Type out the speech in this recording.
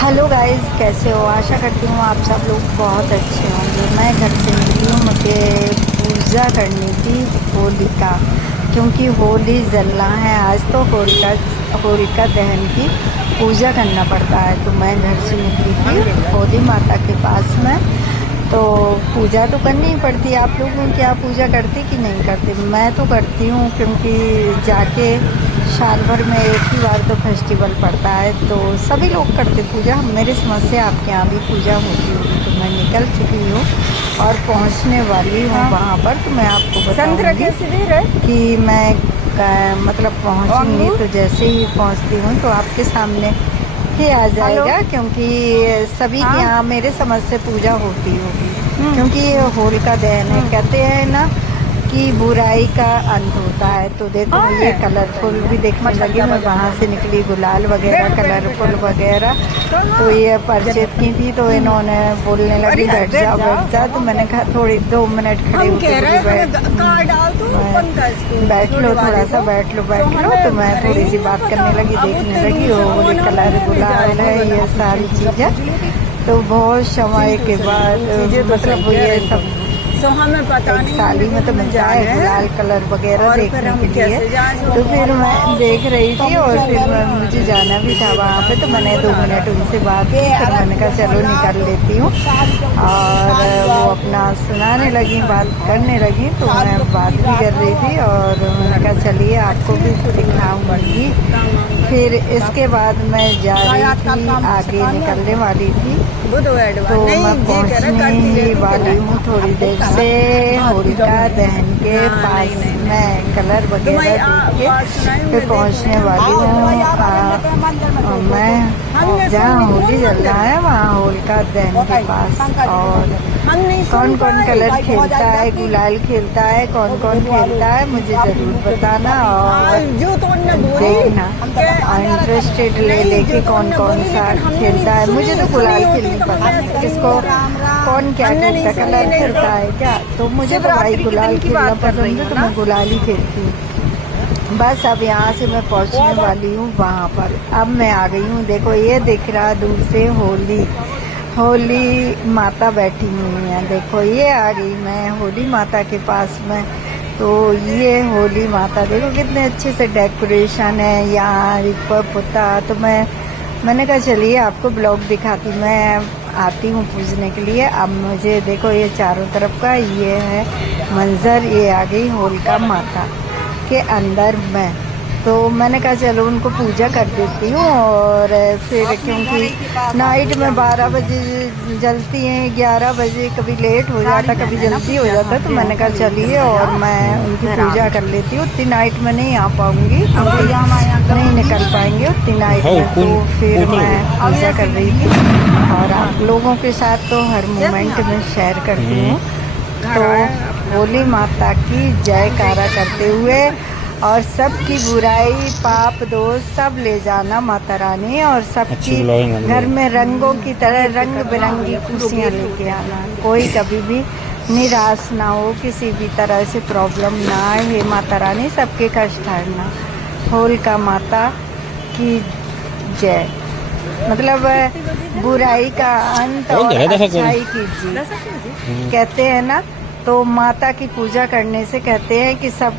Hello guys, कैसे हो? आशा करती हूँ आप सब लोग बहुत अच्छे होंगे। मैं घर से निकली हूँ, मुझे पूजा करनी थी होलिका, क्योंकि होली जलना है आज। तो होलिका दहन की पूजा करना पड़ता है। तो मैं घर से निकली थी होली माता के पास में। तो पूजा तो करनी ही पड़ती है। आप लोगों की क्या पूजा करते कि नहीं करते? मैं तो करती हूँ, क्योंकि जाके साल भर में एक ही बार तो फेस्टिवल पड़ता है। तो सभी लोग करते पूजा। मेरे समझ से आपके यहाँ भी पूजा होती होगी। तो मैं निकल चुकी हूँ और पहुँचने वाली हूँ वहाँ पर। तो मैं आपको बताऊँगी कि मैं मतलब पहुँचूँगी। तो जैसे ही पहुँचती हूँ तो आपके सामने ही आ जाएगा, क्योंकि सभी के यहाँ मेरे समझ से पूजा होती होगी। क्योंकि ये होलिका दहन है, कहते हैं ना कि बुराई का अंत होता है। तो देखो ये कलरफुल भी देखने लगी। मैं वहाँ से निकली, गुलाल वगैरह कलरफुल वगैरह। तो ये परचेज की थी, तो इन्होंने बोलने लगी बैठ जा बैठ जा। तो मैंने कहा थोड़ी 2 मिनट खड़े होकर बैठ लो, थोड़ा सा बैठ लो बैठ लो। तो मैं थोड़ी सी बात करने लगी, देखने लगी वो कलर गुलाल है, ये सारी चीज़ें। तो बहुत समय के बाद मतलब ये सब हमें पता एक नहीं, साल ही में तो मिलता है गुलाल कलर वगैरह देखने के लिए। तो फिर मैं देख रही थी और फिर मुझे जाना भी था वहाँ पे। तो मैंने 2 मिनट उनसे बात की, फिर मैंने कहा चलो निकल लेती हूँ। और वो अपना सुनाने लगी, बात करने लगी। तो मैं बात भी कर रही थी और मैंने कहा चलिए आपको भी दिखाऊंगी। फिर इसके बाद मैं जा रही थी, आगे निकलने वाली थी। तो मैं पहुँचने ही वाली हूँ थोड़ी देर से होलिका दहन के पास में। कलर वगैरह देख के फिर पहुँचने वाली हूँ मैं जहाँ होली जल रहा है, वहाँ होलिका दहन के पास। और कौन कौन कलर खेलता है, गुलाल खेलता है, कौन कौन खेलता है मुझे ज़रूर बताना और देखना। इंटरेस्टेड ले लेके कौन कौन सा खेलता है। मुझे तो गुलाल खेलनी पसंद है। किसको कौन क्या खेलता, कलर खेलता है क्या? तो मुझे तो भाई गुलाल खेलना पसंद है, तो मैं गुलाल ही खेलती हूँ। बस अब यहाँ से मैं पहुँचने वाली हूँ वहाँ पर। अब मैं आ गई हूँ। देखो ये दिख रहा दूर से होली माता बैठी हुई है। देखो ये आ गई मैं होली माता के पास में। तो ये होली माता देखो कितने अच्छे से डेकोरेशन है यहाँ पुता। तो मैंने कहा चलिए आपको ब्लॉग दिखाती। मैं आती हूँ पूजने के लिए। अब मुझे देखो ये चारों तरफ का ये है मंजर। ये आ गई होलिका माता के अंदर में। तो मैंने कहा चलो उनको पूजा कर देती हूँ। और फिर क्योंकि नाइट में 12 बजे जलती हैं, 11 बजे, कभी लेट हो जाता कभी जल्दी हो जाता। तो मैंने कहा चलिए और मैं उनकी पूजा कर लेती हूँ। उतनी नाइट में नहीं आ पाऊँगी, नहीं निकल पाएंगे उतनी नाइट में। तो फिर मैं पूजा कर रही थी और आप लोगों के साथ तो हर मोमेंट में शेयर करती हूँ। तो होली माता की जयकारा करते हुए और सबकी बुराई पाप दोष सब ले जाना माता रानी। और सबकी घर में रंगों की तरह रंग बिरंगी खुशियाँ लेके आना। कोई कभी भी निराश ना हो, किसी भी तरह से प्रॉब्लम ना आए। हे माता रानी सबके कष्ट हरना। होलिका माता की जय। मतलब बुराई का अंत और अच्छाई की जीत कहते हैं ना। तो माता की पूजा करने से कहते हैं कि सब